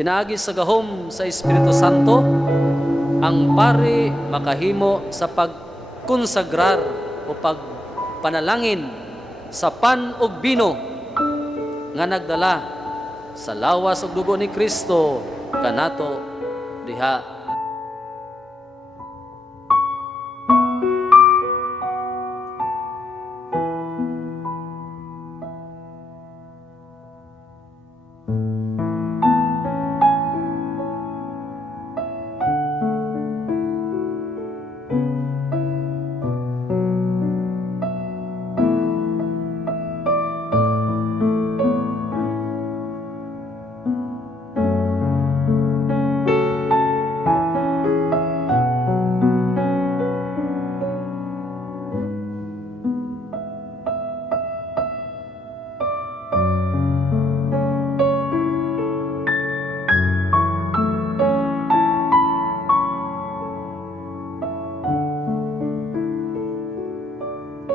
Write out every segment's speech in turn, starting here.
Pinaagi sa gahom sa Espiritu Santo, ang pari makahimo sa pagkonsagrar o pagpanalangin sa pan ug bino nga nagdala sa lawas ug dugo ni Kristo kanato diha.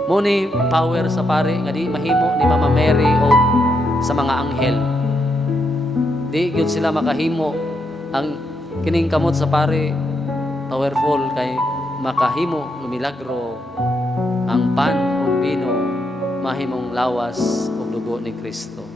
Muni power sa pare nga di mahimo ni Mama Mary o sa mga anghel. Di gyud sila makahimo ang kining kamot sa pare powerful kay makahimo ng milagro ang pan ug bino mahimong lawas ug dugo ni Kristo.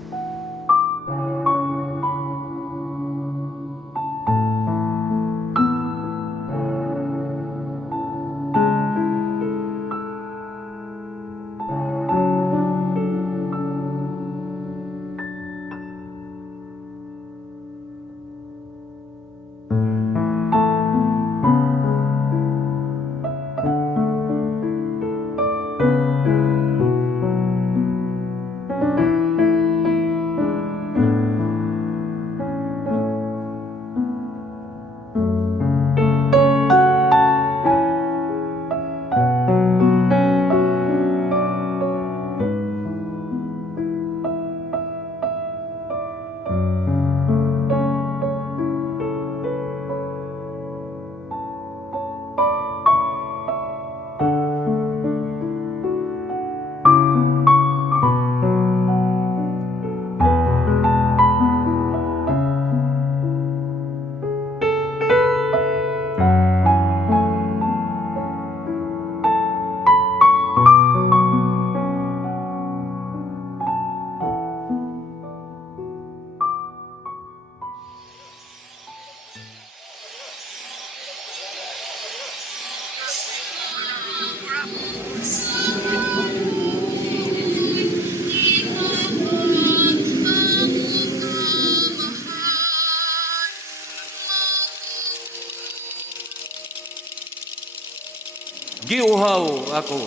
Giuhaw ako.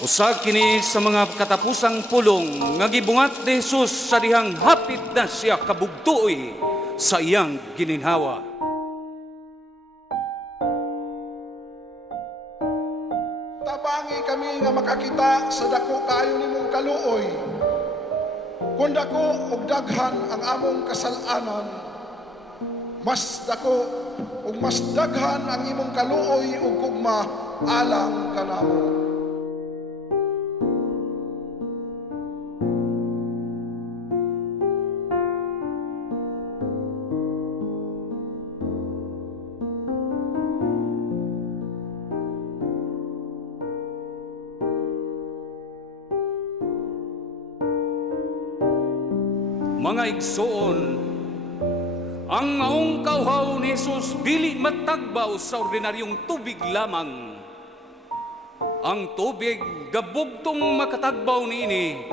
Usag kini sa mga katapusang pulong nga gibungat ni Jesus sa dihang hapit na siya kabugtooy sa iyang gininhawa. Tabangi kami nga makakita sa dako kayo nimong kaluoy. Kung dako ug daghan ang among kasalanan, mas dako ug mas daghan ang imong kaluoy ug gugma alang kanamo. Mga igsoon, ang maong kauhaw ni Jesus dili matagbaw sa ordinaryong tubig lamang. Ang tubig gabugtong makatagbaw niini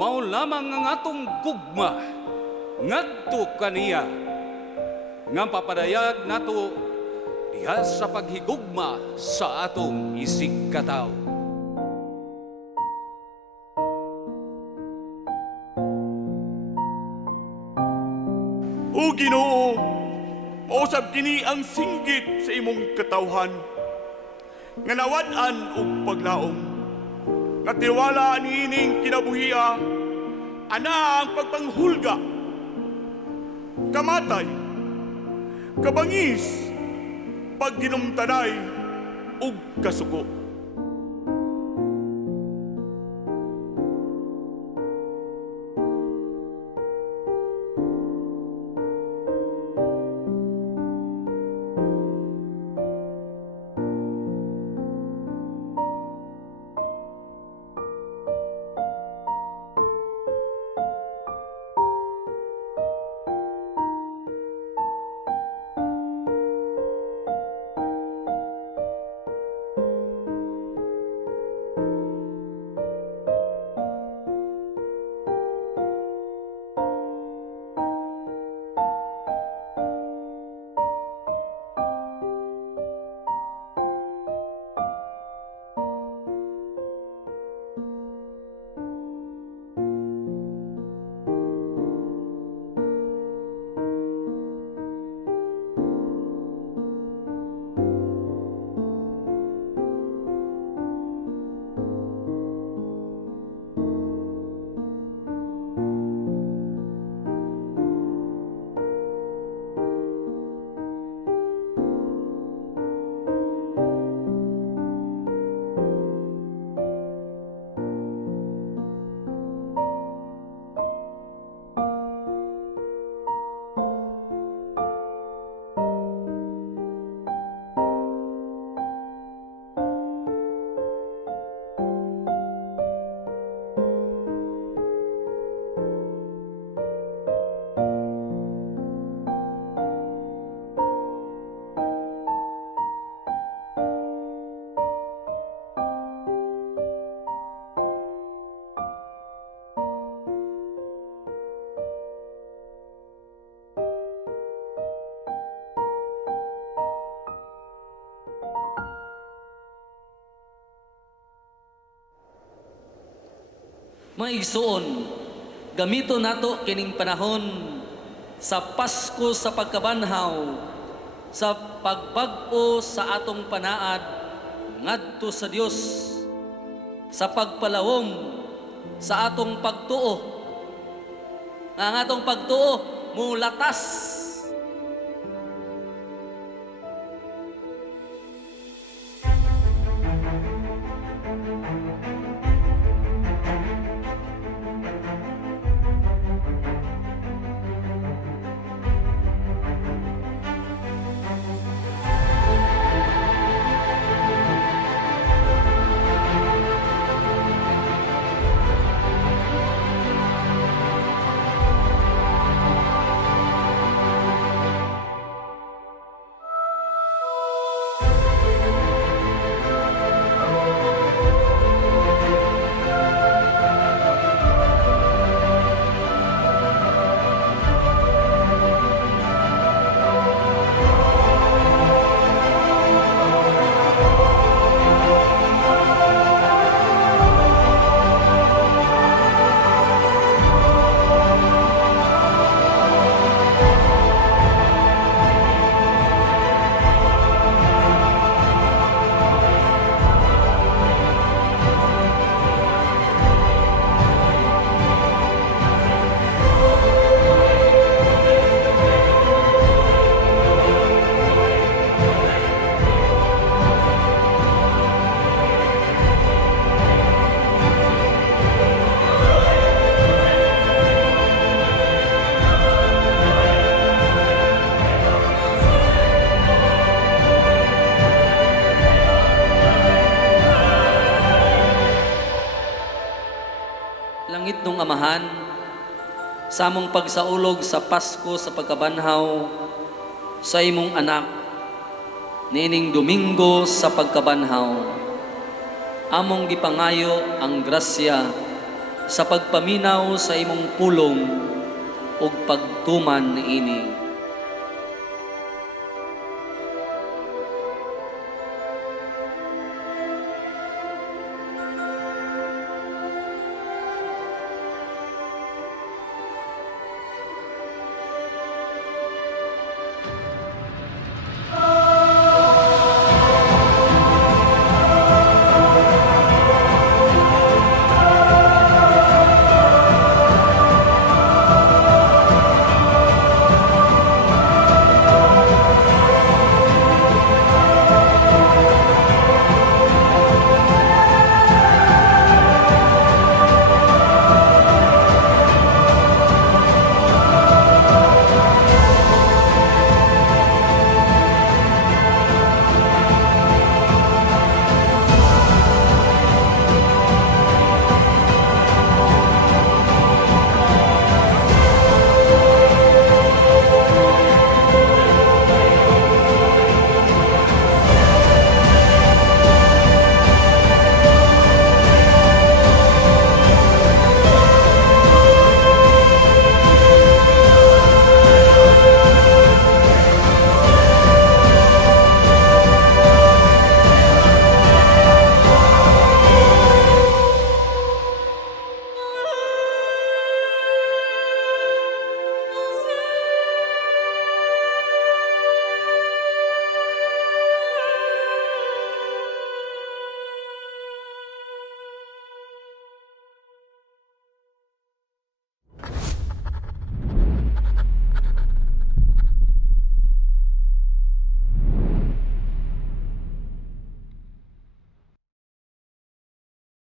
mao lamang ang atong gugma ngadto kaniya nga papadayag nato diha sa paghigugma sa atong isig katawo. O Ginoo, mausab kini ang singgit sa imong katawhan, nga nawad-an og paglaom, nga tiwala niining kinabuhia, ana ang pagpanghulga, kamatay, kabangis, pagginumtanay, ug kasuko. Mga igsoon, gamito nato kining panahon sa Pasko sa pagkabanhaw, sa pagbag-o sa atong panaad ngadto sa Dios, sa pagpalawom sa atong pagtuo, nga ang atong pagtuo mulatas. Langit nung Amahan, sa among pagsaulog sa Pasko sa pagkabanhaw sa imong anak, nining Domingo sa pagkabanhaw, among gipangayo ang grasya sa pagpaminaw sa imong pulong ug pagtuman niini.